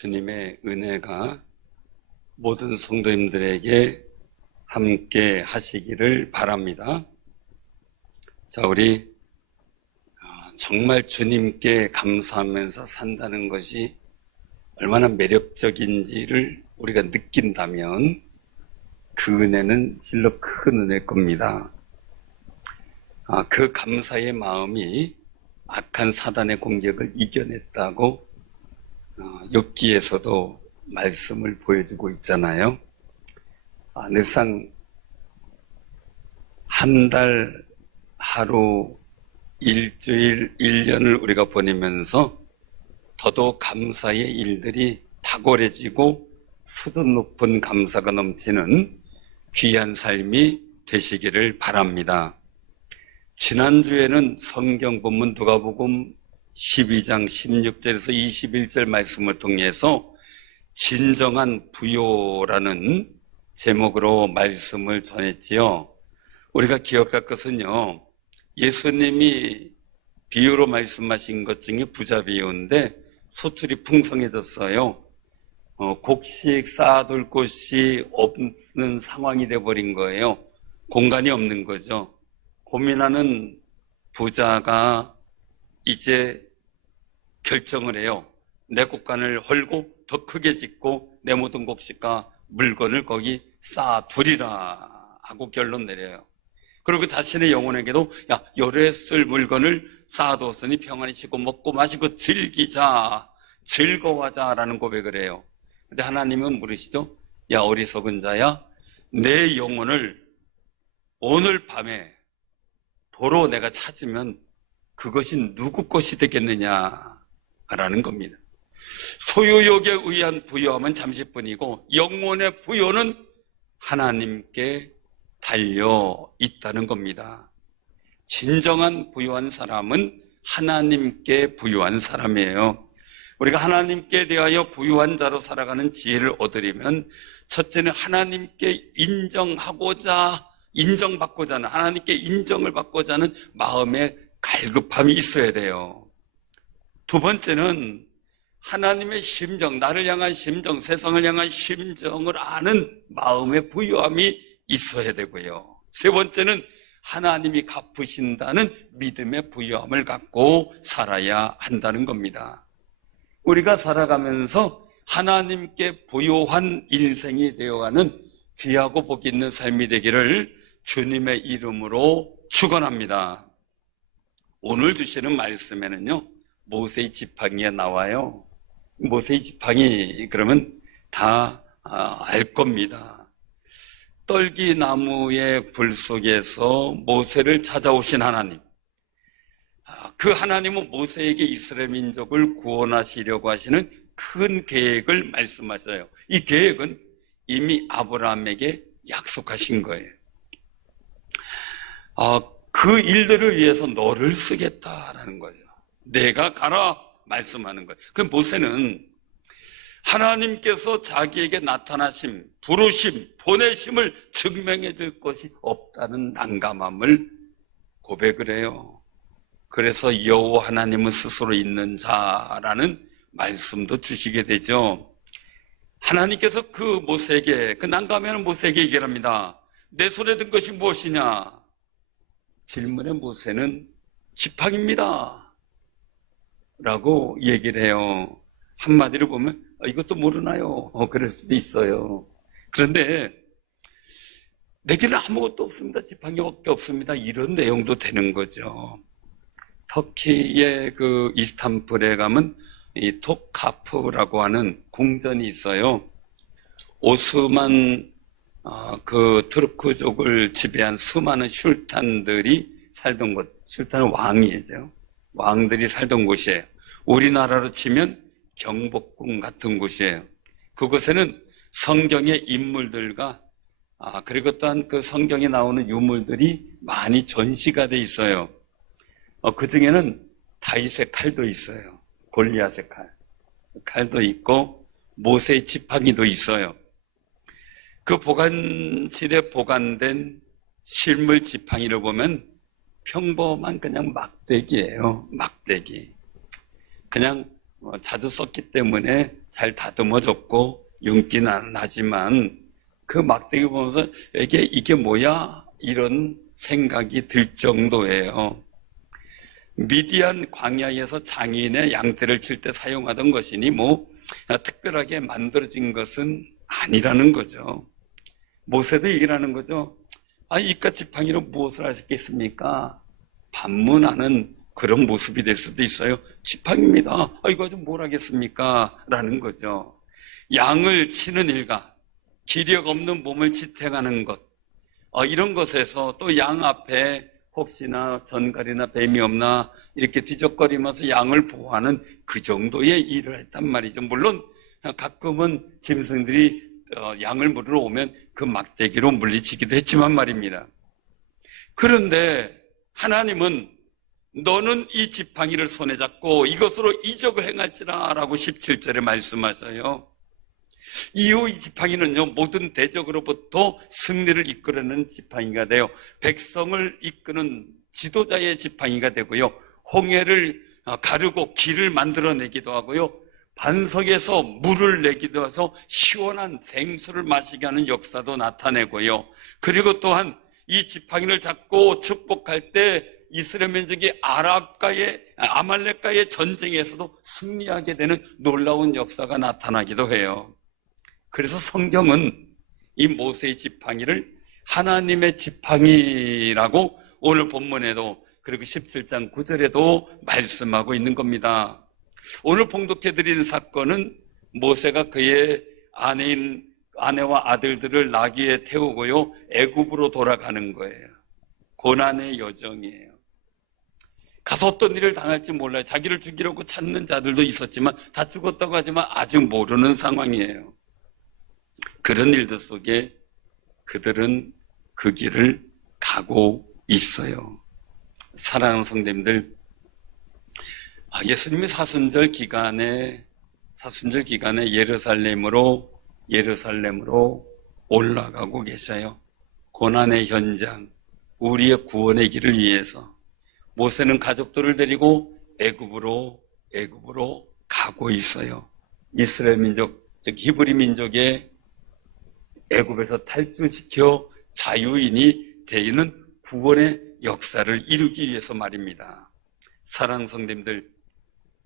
주님의 은혜가 모든 성도님들에게 함께 하시기를 바랍니다. 자, 우리 정말 주님께 감사하면서 산다는 것이 얼마나 매력적인지를 우리가 느낀다면 그 은혜는 실로 큰 은혜일 겁니다. 그 감사의 마음이 악한 사단의 공격을 이겨냈다고 욥기에서도 말씀을 보여주고 있잖아요. 늘상 한 달, 하루, 일주일, 1년을 우리가 보내면서 더더욱 감사의 일들이 탁월해지고 수준 높은 감사가 넘치는 귀한 삶이 되시기를 바랍니다. 지난주에는 성경 본문 누가복음 12장 16절에서 21절 말씀을 통해서 진정한 부요라는 제목으로 말씀을 전했지요. 우리가 기억할 것은요, 예수님이 비유로 말씀하신 것 중에 부자 비유인데 소출이 풍성해졌어요. 곡식 쌓아둘 곳이 없는 상황이 돼버린 거예요. 공간이 없는 거죠. 고민하는 부자가 이제 결정을 해요. 내 곳간을 헐고 더 크게 짓고 내 모든 곡식과 물건을 거기 쌓아두리라 하고 결론 내려요. 그리고 자신의 영혼에게도 열에 쓸 물건을 쌓아두었으니 평안히 쉬고 먹고 마시고 즐거워하자라는 고백을 해요. 근데 하나님은 물으시죠. 어리석은 자야, 내 영혼을 오늘 밤에 도로 내가 찾으면 그것이 누구 것이 되겠느냐라는 겁니다. 소유욕에 의한 부요함은 잠시뿐이고 영혼의 부요는 하나님께 달려 있다는 겁니다. 진정한 부요한 사람은 하나님께 부요한 사람이에요. 우리가 하나님께 대하여 부요한 자로 살아가는 지혜를 얻으려면 첫째는 하나님께 인정받고자 하는, 하나님께 인정을 받고자 하는 마음의 갈급함이 있어야 돼요. 두 번째는 하나님의 심정, 나를 향한 심정, 세상을 향한 심정을 아는 마음의 부요함이 있어야 되고요. 세 번째는 하나님이 갚으신다는 믿음의 부요함을 갖고 살아야 한다는 겁니다. 우리가 살아가면서 하나님께 부요한 인생이 되어가는 귀하고 복 있는 삶이 되기를 주님의 이름으로 축원합니다. 오늘 주시는 말씀에는요, 모세의 지팡이가 나와요. 모세의 지팡이 그러면 다 알 겁니다. 떨기나무의 불 속에서 모세를 찾아오신 하나님, 그 하나님은 모세에게 이스라엘 민족을 구원하시려고 하시는 큰 계획을 말씀하셔요. 이 계획은 이미 아브라함에게 약속하신 거예요. 그 일들을 위해서 너를 쓰겠다라는 거죠. 내가 가라 말씀하는 거예요. 그 모세는 하나님께서 자기에게 나타나심, 부르심, 보내심을 증명해 줄 것이 없다는 난감함을 고백을 해요. 그래서 여호와 하나님은 스스로 있는 자라는 말씀도 주시게 되죠. 하나님께서 그 모세에게, 그 난감해하는 모세에게 얘기를 합니다. 내 손에 든 것이 무엇이냐? 질문에 모세는 지팡이입니다 라고 얘기를 해요. 한마디로 보면 이것도 모르나요? 그럴 수도 있어요. 그런데 내게는 아무것도 없습니다. 지팡이밖에 없습니다. 이런 내용도 되는 거죠. 터키의 그 이스탄불에 가면 이 톱카프라고 하는 궁전이 있어요. 오스만 그 투르크족을 지배한 수많은 술탄들이 살던 곳, 술탄은 왕이죠. 왕들이 살던 곳이에요. 우리나라로 치면 경복궁 같은 곳이에요. 그곳에는 성경의 인물들과 그리고 또한 그 성경에 나오는 유물들이 많이 전시가 돼 있어요. 그 중에는 다윗의 칼도 있어요. 골리앗의 칼도 있고 모세의 지팡이도 있어요. 그 보관실에 보관된 실물 지팡이를 보면 평범한 그냥 막대기예요. 막대기. 그냥 자주 썼기 때문에 잘 다듬어졌고 윤기는 나지만 그 막대기 보면서 이게 뭐야? 이런 생각이 들 정도예요. 미디안 광야에서 장인의 양떼를 칠 때 사용하던 것이니 특별하게 만들어진 것은 아니라는 거죠. 모세도 얘기를 하는 거죠. 이깟 지팡이로 무엇을 하셨겠습니까? 반문하는 그런 모습이 될 수도 있어요. 지팡이입니다. 이거 좀 뭘 하겠습니까? 라는 거죠. 양을 치는 일과 기력 없는 몸을 지탱하는 것, 이런 것에서 또 양 앞에 혹시나 전갈이나 뱀이 없나 이렇게 뒤적거리면서 양을 보호하는 그 정도의 일을 했단 말이죠. 물론 가끔은 짐승들이 양을 물으러 오면 그 막대기로 물리치기도 했지만 말입니다. 그런데 하나님은 너는 이 지팡이를 손에 잡고 이것으로 이적을 행할지라 라고 17절에 말씀하셔요. 이후 이 지팡이는요, 모든 대적으로부터 승리를 이끌어내는 지팡이가 되어 백성을 이끄는 지도자의 지팡이가 되고요, 홍해를 가르고 길을 만들어내기도 하고요, 반석에서 물을 내기도 해서 시원한 생수를 마시게 하는 역사도 나타내고요, 그리고 또한 이 지팡이를 잡고 축복할 때 이스라엘 민족이 아말렉과의 전쟁에서도 승리하게 되는 놀라운 역사가 나타나기도 해요. 그래서 성경은 이 모세의 지팡이를 하나님의 지팡이라고 오늘 본문에도 그리고 17장 9절에도 말씀하고 있는 겁니다. 오늘 봉독해드리는 사건은 모세가 그의 아내와 아들들을 나귀에 태우고요, 애굽으로 돌아가는 거예요. 고난의 여정이에요. 가서 어떤 일을 당할지 몰라요. 자기를 죽이려고 찾는 자들도 있었지만 다 죽었다고 하지만 아직 모르는 상황이에요. 그런 일들 속에 그들은 그 길을 가고 있어요. 사랑하는 성도님들, 예수님이 사순절 기간에 예루살렘으로 올라가고 계셔요. 고난의 현장, 우리의 구원의 길을 위해서 모세는 가족들을 데리고 애굽으로 가고 있어요. 이스라엘 민족, 즉 히브리 민족의 애굽에서 탈출시켜 자유인이 되는 구원의 역사를 이루기 위해서 말입니다. 사랑하는 성도님들,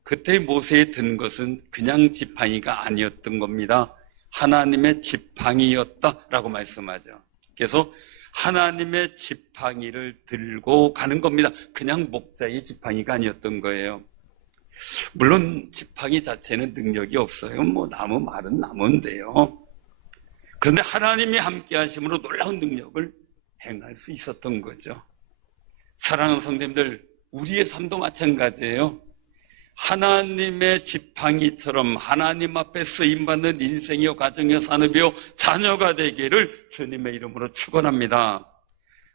그때 모세에 든 것은 그냥 지팡이가 아니었던 겁니다. 하나님의 지팡이였다라고 말씀하죠. 그래서 하나님의 지팡이를 들고 가는 겁니다. 그냥 목자의 지팡이가 아니었던 거예요. 물론 지팡이 자체는 능력이 없어요. 나무 말은 나무인데요. 그런데 하나님이 함께 하심으로 놀라운 능력을 행할 수 있었던 거죠. 사랑하는 성도님들, 우리의 삶도 마찬가지예요. 하나님의 지팡이처럼 하나님 앞에 쓰임받는 인생이요, 가정이요, 산업이요, 자녀가 되기를 주님의 이름으로 축원합니다.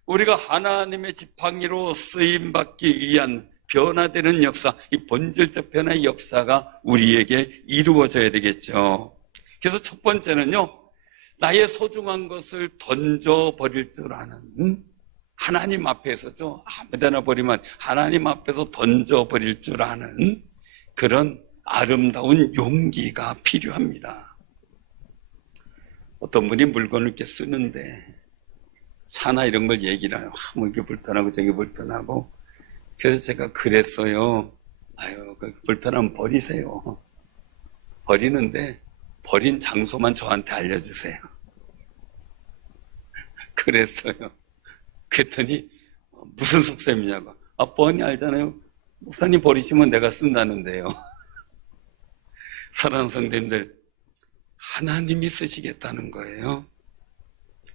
우리가 하나님의 지팡이로 쓰임받기 위한 변화되는 역사, 이 본질적 변화의 역사가 우리에게 이루어져야 되겠죠. 그래서 첫 번째는요, 나의 소중한 것을 던져버릴 줄 아는, 하나님 앞에서죠, 아무데나 버리면 하나님 앞에서 던져버릴 줄 아는 그런 아름다운 용기가 필요합니다. 어떤 분이 물건을 이렇게 쓰는데 차나 이런 걸 얘기를 해요. 이게 불편하고 저게 불편하고. 그래서 제가 그랬어요. 불편하면 버리세요. 버리는데 버린 장소만 저한테 알려주세요. 그랬어요. 그랬더니 무슨 속셈이냐고. 뻔히 알잖아요. 목사님 버리시면 내가 쓴다는데요. 사랑하는 성도님들, 하나님이 쓰시겠다는 거예요.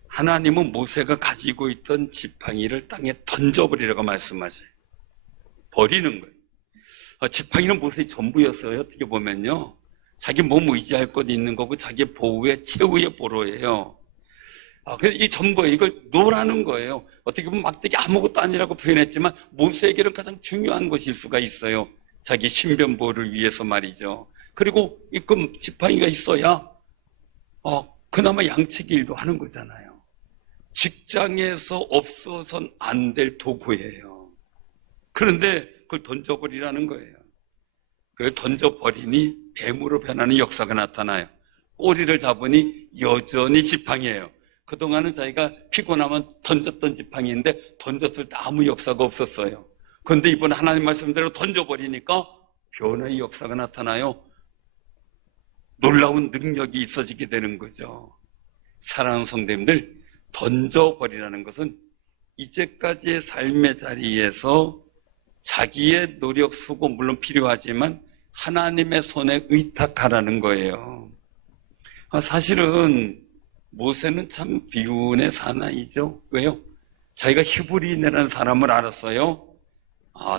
하나님은 모세가 가지고 있던 지팡이를 땅에 던져버리라고 말씀하셔요. 버리는 거예요. 지팡이는 모세의 전부였어요. 어떻게 보면요, 자기 몸 의지할 것 있는 거고 자기 보호의 최후의 보로예요. 그래서 이 전부에 이걸 놓으라는 거예요. 어떻게 보면 막대기 아무것도 아니라고 표현했지만 모세에게는 가장 중요한 것일 수가 있어요. 자기 신변 보호를 위해서 말이죠. 그리고 이 지팡이가 있어야 그나마 양치기 일도 하는 거잖아요. 직장에서 없어서는 안 될 도구예요. 그런데 그걸 던져버리라는 거예요. 그걸 던져버리니 뱀으로 변하는 역사가 나타나요. 꼬리를 잡으니 여전히 지팡이에요. 그동안은 자기가 피곤하면 던졌던 지팡이인데 던졌을 때 아무 역사가 없었어요. 그런데 이번에 하나님 말씀대로 던져버리니까 변화의 역사가 나타나요. 놀라운 능력이 있어지게 되는 거죠. 사랑하는 성도님들, 던져버리라는 것은 이제까지의 삶의 자리에서 자기의 노력, 수고 물론 필요하지만 하나님의 손에 의탁하라는 거예요. 사실은 모세는 참 비운의 사나이죠. 왜요? 자기가 히브리인이라는 사람을 알았어요.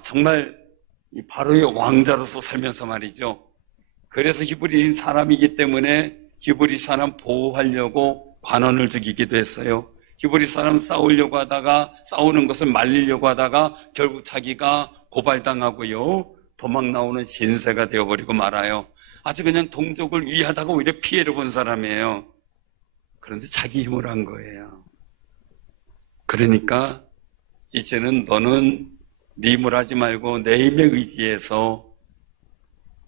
정말 바로의 왕자로서 살면서 말이죠. 그래서 히브리인 사람이기 때문에 히브리 사람 보호하려고 관원을 죽이기도 했어요. 히브리 사람 싸우려고 하다가 싸우는 것을 말리려고 하다가 결국 자기가 고발당하고요. 도망 나오는 신세가 되어버리고 말아요. 아주 그냥 동족을 위하다가 오히려 피해를 본 사람이에요. 그런데 자기 힘으로 한 거예요. 그러니까 이제는 너는 네 힘을 하지 말고 내 힘에 의지해서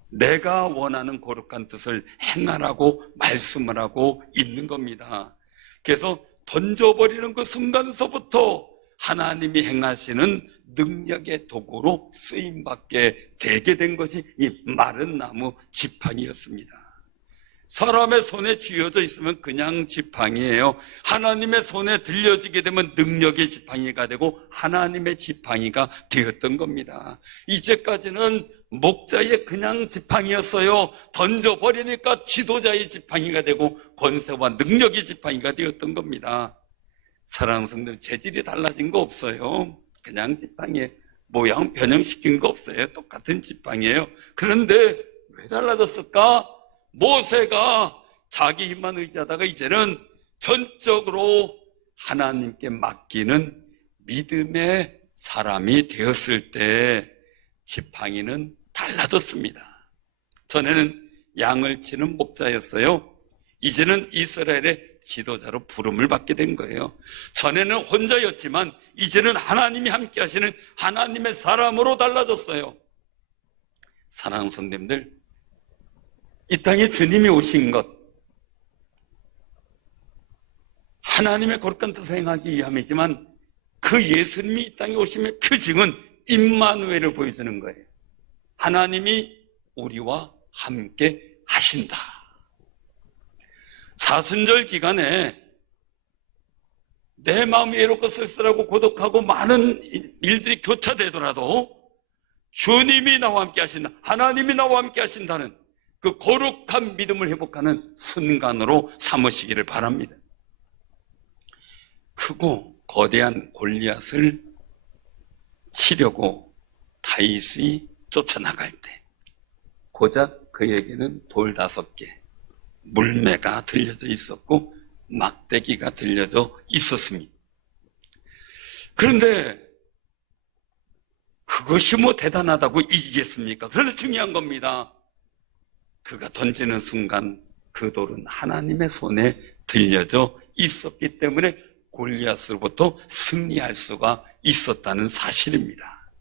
내가 원하는 거룩한 뜻을 행하라고 말씀을 하고 있는 겁니다. 그래서 던져버리는 그 순간서부터 하나님이 행하시는 능력의 도구로 쓰임받게 되게 된 것이 이 마른 나무 지팡이였습니다. 사람의 손에 쥐어져 있으면 그냥 지팡이에요. 하나님의 손에 들려지게 되면 능력의 지팡이가 되고 하나님의 지팡이가 되었던 겁니다. 이제까지는 목자의 그냥 지팡이였어요. 던져버리니까 지도자의 지팡이가 되고 권세와 능력의 지팡이가 되었던 겁니다. 사랑하는 성도님, 재질이 달라진 거 없어요. 그냥 지팡이 모양 변형시킨 거 없어요. 똑같은 지팡이에요. 그런데 왜 달라졌을까? 모세가 자기 힘만 의지하다가 이제는 전적으로 하나님께 맡기는 믿음의 사람이 되었을 때 지팡이는 달라졌습니다. 전에는 양을 치는 목자였어요. 이제는 이스라엘의 지도자로 부름을 받게 된 거예요. 전에는 혼자였지만 이제는 하나님이 함께 하시는 하나님의 사람으로 달라졌어요. 사랑하는 성도님들, 이 땅에 주님이 오신 것, 하나님의 거룩한 뜻을 행하기 위함이지만 그 예수님이 이 땅에 오심의 표징은 임마누엘을 보여주는 거예요. 하나님이 우리와 함께 하신다. 사순절 기간에 내 마음이 외롭고 쓸쓸하고 고독하고 많은 일들이 교차되더라도 주님이 나와 함께 하신다, 하나님이 나와 함께 하신다는 그 거룩한 믿음을 회복하는 순간으로 삼으시기를 바랍니다. 크고 거대한 골리앗을 치려고 다윗이 쫓아나갈 때 고작 그에게는 돌 5개, 물매가 들려져 있었고 막대기가 들려져 있었습니다. 그런데 그것이 뭐 대단하다고 이기겠습니까? 그런데 중요한 겁니다. 그가 던지는 순간 그 돌은 하나님의 손에 들려져 있었기 때문에 골리앗으로부터 승리할 수가 있었다는 사실입니다.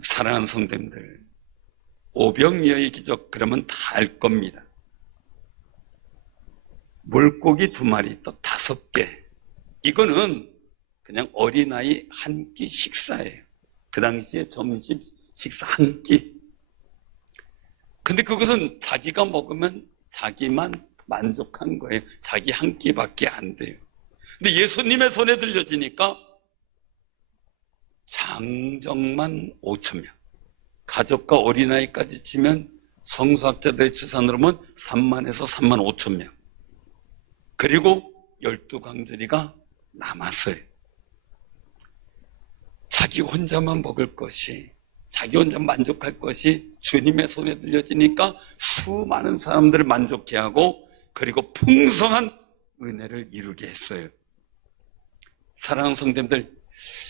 사랑하는 성도님들, 오병이어의 기적 그러면 다 알 겁니다. 물고기 2마리 또 5개, 이거는 그냥 어린아이 한 끼 식사예요. 그 당시에 점심 식사 한 끼. 근데 그것은 자기가 먹으면 자기만 만족한 거예요. 자기 한 끼밖에 안 돼요. 근데 예수님의 손에 들려지니까 장정만 5,000명, 가족과 어린아이까지 치면 성수학자들의 추산으로 보면 3만에서 3만 5천 명, 그리고 12강조리가 남았어요. 자기 혼자만 먹을 것이, 자기 혼자 만족할 것이 주님의 손에 들려지니까 수많은 사람들을 만족해 하고 그리고 풍성한 은혜를 이루게 했어요. 사랑하는 성도님들,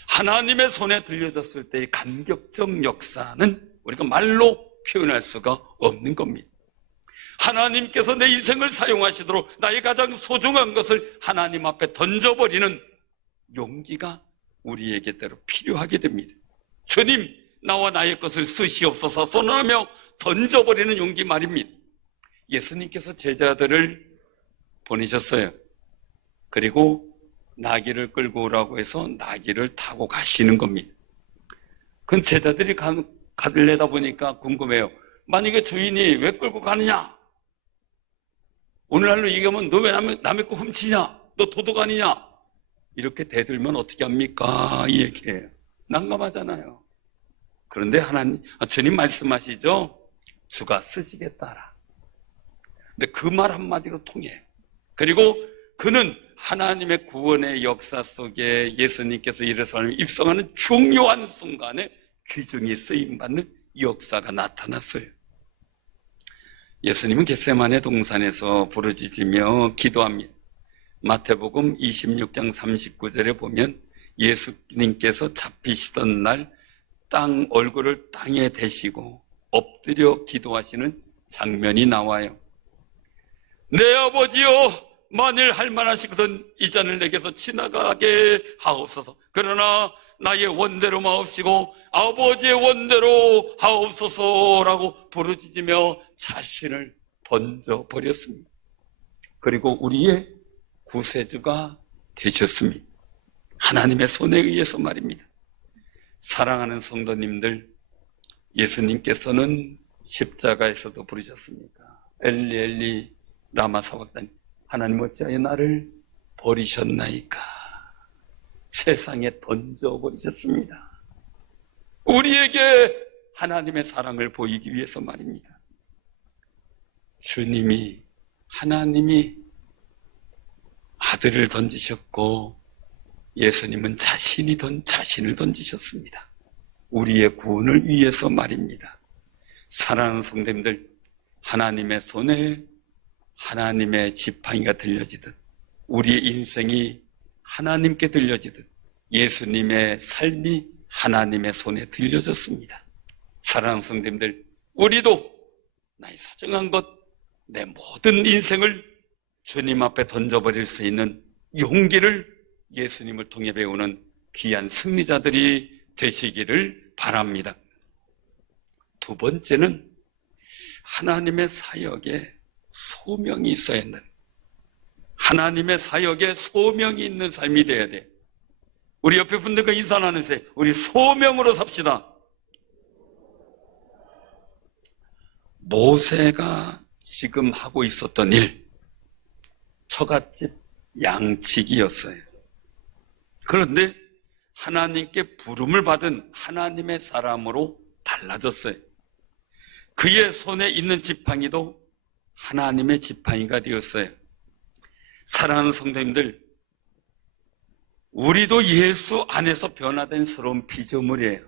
하나님의 손에 들려졌을 때의 감격적 역사는 우리가 말로 표현할 수가 없는 겁니다. 하나님께서 내 인생을 사용하시도록 나의 가장 소중한 것을 하나님 앞에 던져버리는 용기가 우리에게 때로 필요하게 됩니다. 주님, 나와 나의 것을 쓰시옵소서 선언하며 던져버리는 용기 말입니다. 예수님께서 제자들을 보내셨어요. 그리고 나귀를 끌고 오라고 해서 나귀를 타고 가시는 겁니다. 그럼 제자들이 가려다 보니까 궁금해요. 만약에 주인이 왜 끌고 가느냐? 오늘날로 얘기하면 너 왜 남의 거 훔치냐? 너 도둑 아니냐? 이렇게 대들면 어떻게 합니까? 이 얘기예요. 난감하잖아요. 그런데 주님 말씀하시죠? 주가 쓰시겠다라. 근데 그 말 한마디로 통해요. 그리고 그는 하나님의 구원의 역사 속에 예수님께서 예루살렘에 입성하는 중요한 순간에 귀중히 쓰임받는 역사가 나타났어요. 예수님은 겟세마네 동산에서 부르짖으며 기도합니다. 마태복음 26장 39절에 보면 예수님께서 잡히시던 날 얼굴을 땅에 대시고 엎드려 기도하시는 장면이 나와요. 내 아버지여, 만일 할만하시거든 이 잔을 내게서 지나가게 하옵소서. 그러나 나의 원대로 마옵시고 아버지의 원대로 하옵소서라고 부르짖으며 자신을 던져버렸습니다. 그리고 우리의 구세주가 되셨습니다. 하나님의 손에 의해서 말입니다. 사랑하는 성도님들, 예수님께서는 십자가에서도 부르셨습니까? 엘리 엘리 라마 사박다니, 하나님 어찌하여 나를 버리셨나이까? 세상에 던져버리셨습니다. 우리에게 하나님의 사랑을 보이기 위해서 말입니다. 하나님이 아들을 던지셨고 예수님은 자신을 던지셨습니다. 우리의 구원을 위해서 말입니다. 사랑하는 성도님들, 하나님의 손에 하나님의 지팡이가 들려지듯 우리의 인생이 하나님께 들려지듯 예수님의 삶이 하나님의 손에 들려졌습니다. 사랑하는 성도님들, 우리도 나의 소중한 것, 내 모든 인생을 주님 앞에 던져버릴 수 있는 용기를 예수님을 통해 배우는 귀한 승리자들이 되시기를 바랍니다. 두 번째는 하나님의 사역에 소명이 있어야 한다. 하나님의 사역에 소명이 있는 삶이 되어야 돼. 우리 옆에 분들과 인사 나누세요. 우리 소명으로 삽시다. 모세가 지금 하고 있었던 일, 처갓집 양치기였어요. 그런데 하나님께 부름을 받은 하나님의 사람으로 달라졌어요. 그의 손에 있는 지팡이도 하나님의 지팡이가 되었어요. 사랑하는 성도님들, 우리도 예수 안에서 변화된 새로운 피조물이에요.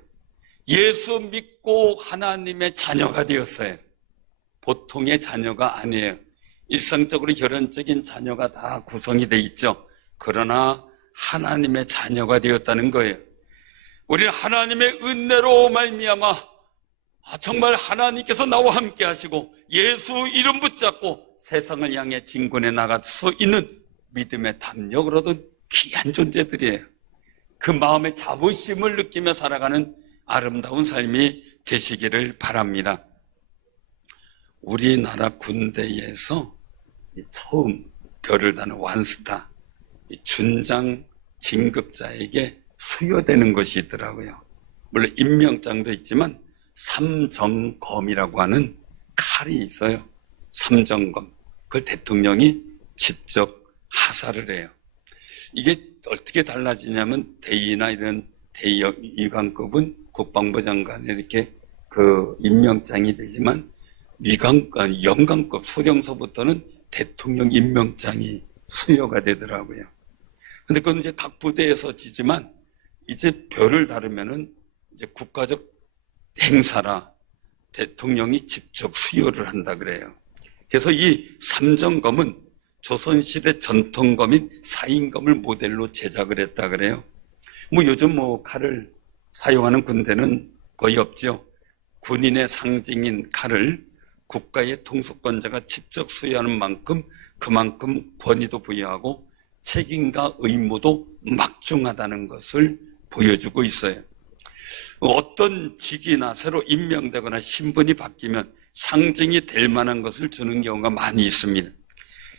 예수 믿고 하나님의 자녀가 되었어요. 보통의 자녀가 아니에요. 일상적으로 결혼적인 자녀가 다 구성이 돼 있죠. 그러나 하나님의 자녀가 되었다는 거예요. 우리는 하나님의 은혜로 말미암아 정말 하나님께서 나와 함께 하시고 예수 이름 붙잡고 세상을 향해 진군해 나갈 수 있는 믿음의 담력을 얻은 귀한 존재들이에요. 그 마음의 자부심을 느끼며 살아가는 아름다운 삶이 되시기를 바랍니다. 우리나라 군대에서 처음 별을 다는 완스타, 준장 진급자에게 수여되는 것이 있더라고요. 물론 임명장도 있지만 삼정검이라고 하는 칼이 있어요. 삼정검. 그걸 대통령이 직접 하사를 해요. 이게 어떻게 달라지냐면 대위나 이런 위관급은 국방부 장관에 이렇게 그 임명장이 되지만 영관급 소령서부터는 대통령 임명장이 수여가 되더라고요. 근데 그건 이제 각 부대에서 지지만 이제 별을 다루면은 이제 국가적 행사라 대통령이 직접 수여를 한다 그래요. 그래서 이 삼정검은 조선시대 전통검인 사인검을 모델로 제작을 했다 그래요. 요즘 칼을 사용하는 군대는 거의 없죠. 군인의 상징인 칼을 국가의 통수권자가 직접 수여하는 만큼 그만큼 권위도 부여하고 책임과 의무도 막중하다는 것을 보여주고 있어요. 어떤 직위나 새로 임명되거나 신분이 바뀌면 상징이 될 만한 것을 주는 경우가 많이 있습니다.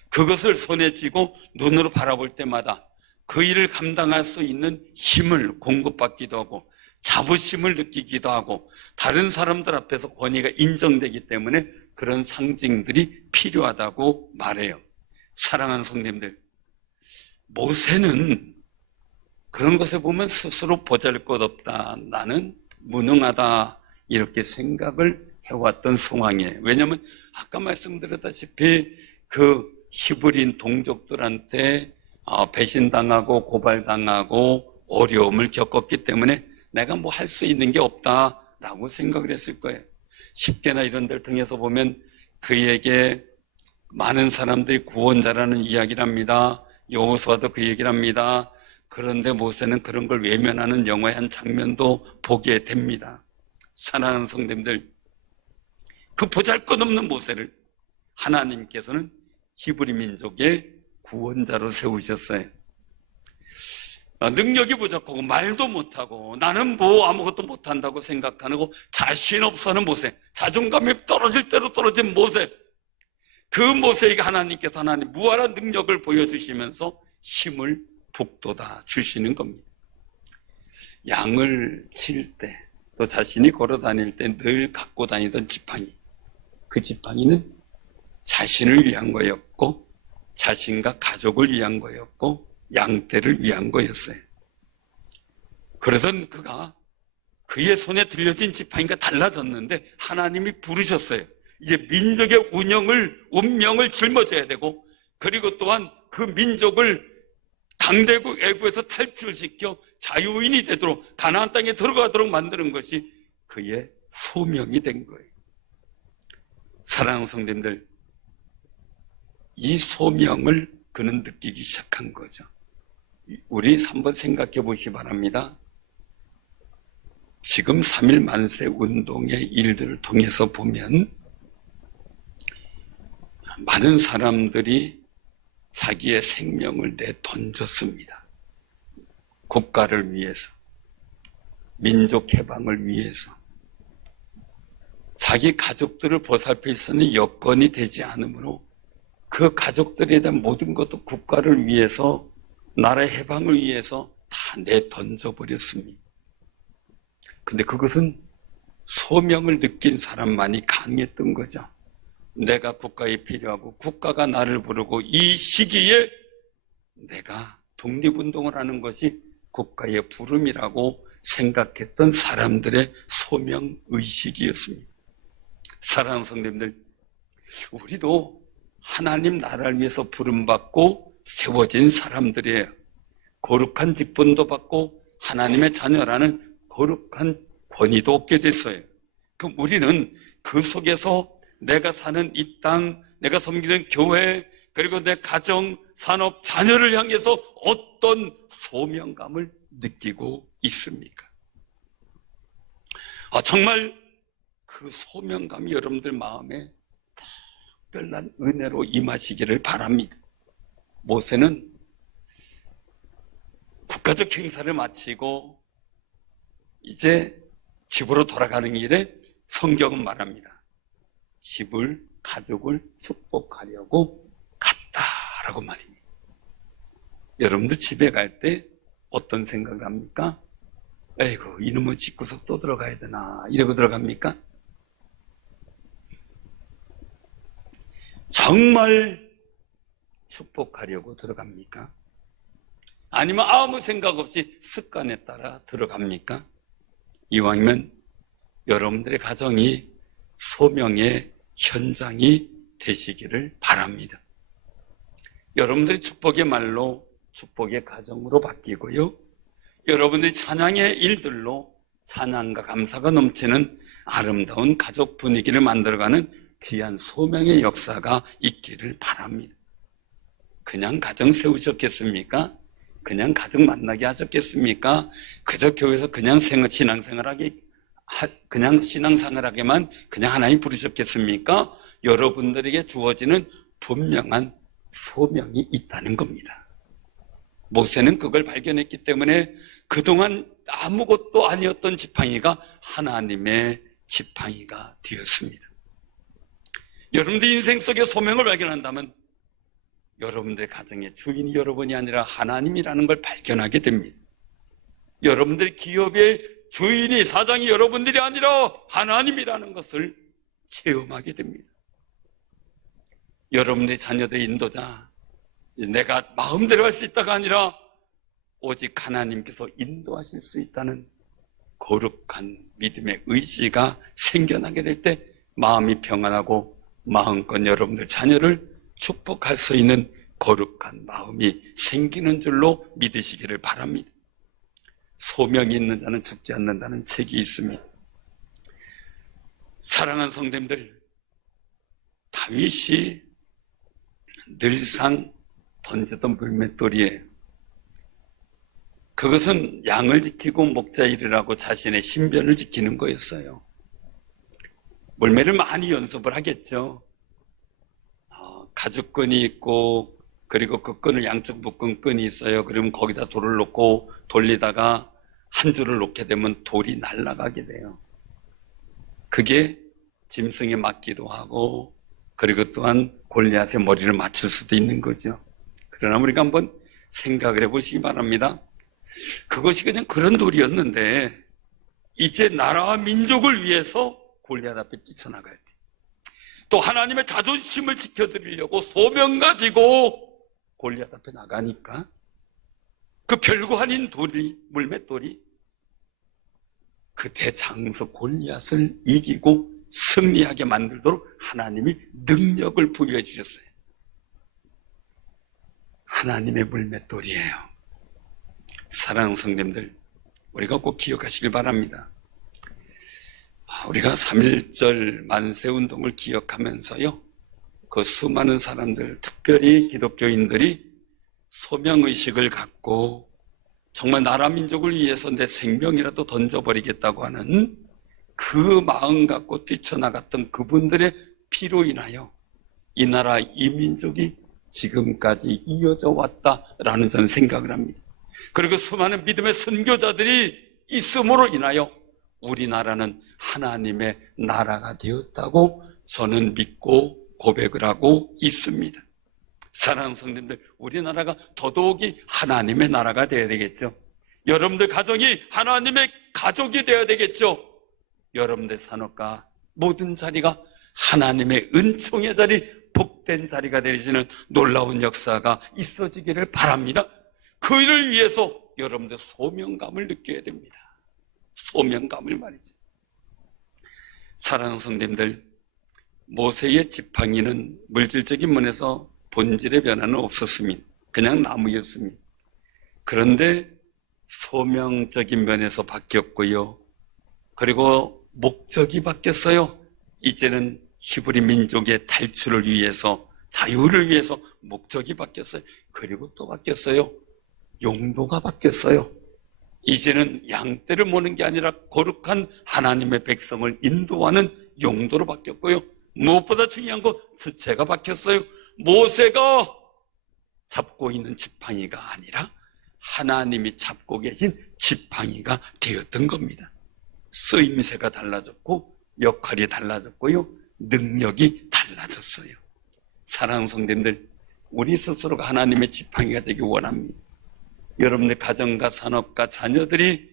그것을 손에 쥐고 눈으로 바라볼 때마다 그 일을 감당할 수 있는 힘을 공급받기도 하고 자부심을 느끼기도 하고 다른 사람들 앞에서 권위가 인정되기 때문에 그런 상징들이 필요하다고 말해요. 사랑하는 성도님들, 모세는 그런 것을 보면 스스로 보잘것없다, 나는 무능하다 이렇게 생각을 해왔던 상황이에요. 왜냐하면 아까 말씀드렸다시피 그 히브리인 동족들한테 배신당하고 고발당하고 어려움을 겪었기 때문에 내가 뭐 할 수 있는 게 없다라고 생각을 했을 거예요. 십계나 이런 데를 통해서 보면 그에게 많은 사람들이 구원자라는 이야기를 합니다. 여호수아도 그 얘기를 합니다. 그런데 모세는 그런 걸 외면하는 영화의 한 장면도 보게 됩니다. 사랑하는 성도님들, 그 보잘것없는 모세를 하나님께서는 히브리 민족의 구원자로 세우셨어요. 능력이 부족하고 말도 못하고 나는 뭐 아무것도 못한다고 생각하고 자신 없어하는 모세, 자존감이 떨어질 대로 떨어진 모세, 그 모세에게 하나님께서 하나님 무한한 능력을 보여주시면서 힘을 북돋아 주시는 겁니다. 양을 칠 때, 또 자신이 걸어 다닐 때 늘 갖고 다니던 지팡이, 그 지팡이는 자신을 위한 거였고 자신과 가족을 위한 거였고 양떼를 위한 거였어요. 그러던 그가 그의 손에 들려진 지팡이가 달라졌는데 하나님이 부르셨어요. 이제 민족의 운명을 짊어져야 되고, 그리고 또한 그 민족을 강대국 애굽에서 탈출시켜 자유인이 되도록 가나안 땅에 들어가도록 만드는 것이 그의 소명이 된 거예요. 사랑하는 성도님들, 이 소명을 그는 느끼기 시작한 거죠. 우리 한번 생각해 보시기 바랍니다. 지금 3.1 만세 운동의 일들을 통해서 보면 많은 사람들이 자기의 생명을 내던졌습니다. 국가를 위해서, 민족 해방을 위해서. 자기 가족들을 보살필 수 있는 여건이 되지 않으므로 그 가족들에 대한 모든 것도 국가를 위해서, 나라의 해방을 위해서 다 내던져버렸습니다. 근데 그것은 소명을 느낀 사람만이 강했던 거죠. 내가 국가에 필요하고 국가가 나를 부르고 이 시기에 내가 독립운동을 하는 것이 국가의 부름이라고 생각했던 사람들의 소명의식이었습니다. 사랑하는 성도님들, 우리도 하나님 나라를 위해서 부름받고 세워진 사람들이에요. 거룩한 직분도 받고 하나님의 자녀라는 거룩한 권위도 얻게 됐어요. 그럼 우리는 그 속에서 내가 사는 이 땅, 내가 섬기는 교회, 그리고 내 가정, 산업, 자녀를 향해서 어떤 소명감을 느끼고 있습니까? 정말 그 소명감이 여러분들 마음에 특별한 은혜로 임하시기를 바랍니다. 모세는 국가적 행사를 마치고 이제 집으로 돌아가는 길에 성경은 말합니다. 집을, 가족을 축복하려고 갔다라고 말입니다. 여러분들 집에 갈 때 어떤 생각을 합니까? 에이구, 이놈의 집구석 또 들어가야 되나 이러고 들어갑니까? 정말 축복하려고 들어갑니까? 아니면 아무 생각 없이 습관에 따라 들어갑니까? 이왕이면 여러분들의 가정이 소명의 현장이 되시기를 바랍니다. 여러분들의 축복의 말로 축복의 가정으로 바뀌고요, 여러분들이 찬양의 일들로 찬양과 감사가 넘치는 아름다운 가족 분위기를 만들어가는 귀한 소명의 역사가 있기를 바랍니다. 그냥 가정 세우셨겠습니까? 그냥 가족 만나게 하셨겠습니까? 그저 교회에서 그냥 그냥 신앙생활하게만 그냥 하나님 부르셨겠습니까? 여러분들에게 주어지는 분명한 소명이 있다는 겁니다. 모세는 그걸 발견했기 때문에 그동안 아무것도 아니었던 지팡이가 하나님의 지팡이가 되었습니다. 여러분들 인생 속에 소명을 발견한다면 여러분들의 가정의 주인이 여러분이 아니라 하나님이라는 걸 발견하게 됩니다. 여러분들 기업의 주인이, 사장이 여러분들이 아니라 하나님이라는 것을 체험하게 됩니다. 여러분들의 자녀들의 인도자, 내가 마음대로 할 수 있다가 아니라 오직 하나님께서 인도하실 수 있다는 거룩한 믿음의 의지가 생겨나게 될 때 마음이 평안하고 마음껏 여러분들 자녀를 축복할 수 있는 거룩한 마음이 생기는 줄로 믿으시기를 바랍니다. 소명이 있는 자는 죽지 않는다는 책이 있습니다. 사랑하는 성도님들, 다윗이 늘상 던지던 물맷돌이에요. 그것은 양을 지키고 목자 일을 하고 자신의 신변을 지키는 거였어요. 물매를 많이 연습을 하겠죠. 가죽끈이 있고, 그리고 그 끈을 양쪽 묶은 끈이 있어요. 그러면 거기다 돌을 놓고 돌리다가 한 줄을 놓게 되면 돌이 날아가게 돼요. 그게 짐승에 맞기도 하고, 그리고 또한 골리앗의 머리를 맞출 수도 있는 거죠. 그러나 우리가 한번 생각을 해보시기 바랍니다. 그것이 그냥 그런 돌이었는데 이제 나라와 민족을 위해서 골리앗 앞에 뛰쳐나갈 때, 또 하나님의 자존심을 지켜드리려고 소명 가지고 골리앗 앞에 나가니까 그 별거 아닌 돌이, 물맷돌이 그 대장서 골리앗을 이기고 승리하게 만들도록 하나님이 능력을 부여해 주셨어요. 하나님의 물맷돌이에요. 사랑하는 성도님들, 우리가 꼭 기억하시길 바랍니다. 우리가 3.1절 만세운동을 기억하면서요, 그 수많은 사람들, 특별히 기독교인들이 소명의식을 갖고 정말 나라 민족을 위해서 내 생명이라도 던져버리겠다고 하는 그 마음 갖고 뛰쳐나갔던 그분들의 피로 인하여 이 나라, 이 민족이 지금까지 이어져 왔다라는 저는 생각을 합니다. 그리고 수많은 믿음의 선교자들이 있음으로 인하여 우리나라는 하나님의 나라가 되었다고 저는 믿고 고백을 하고 있습니다. 사랑하는 성도님들, 우리나라가 더더욱이 하나님의 나라가 되어야 되겠죠. 여러분들 가정이 하나님의 가족이 되어야 되겠죠. 여러분들 산업과 모든 자리가 하나님의 은총의 자리, 복된 자리가 되시는 놀라운 역사가 있어지기를 바랍니다. 그 일을 위해서 여러분들 소명감을 느껴야 됩니다. 소명감을 말이죠. 사랑하는 성도님들, 모세의 지팡이는 물질적인 면에서 본질의 변화는 없었습니다. 그냥 나무였습니다. 그런데 소명적인 면에서 바뀌었고요. 그리고 목적이 바뀌었어요. 이제는 히브리 민족의 탈출을 위해서, 자유를 위해서 목적이 바뀌었어요. 그리고 또 바뀌었어요. 용도가 바뀌었어요. 이제는 양떼를 모는 게 아니라 거룩한 하나님의 백성을 인도하는 용도로 바뀌었고요. 무엇보다 중요한 건 주체가 바뀌었어요. 모세가 잡고 있는 지팡이가 아니라 하나님이 잡고 계신 지팡이가 되었던 겁니다. 쓰임새가 달라졌고 역할이 달라졌고요. 능력이 달라졌어요. 사랑하는 성도님들, 우리 스스로가 하나님의 지팡이가 되기 원합니다. 여러분의 가정과 산업과 자녀들이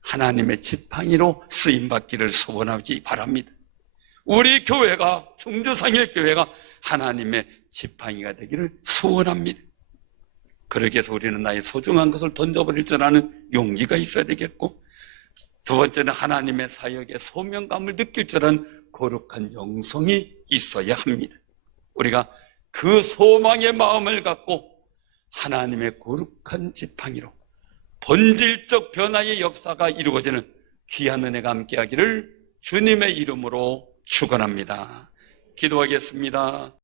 하나님의 지팡이로 쓰임받기를 소원하기 바랍니다. 우리 교회가, 충주상일교회가 하나님의 지팡이가 되기를 소원합니다. 그러기 위해서 우리는 나의 소중한 것을 던져버릴 줄 아는 용기가 있어야 되겠고, 두 번째는 하나님의 사역에 소명감을 느낄 줄 아는 거룩한 영성이 있어야 합니다. 우리가 그 소망의 마음을 갖고 하나님의 거룩한 지팡이로 본질적 변화의 역사가 이루어지는 귀한 은혜가 함께하기를 주님의 이름으로 축원합니다. 기도하겠습니다.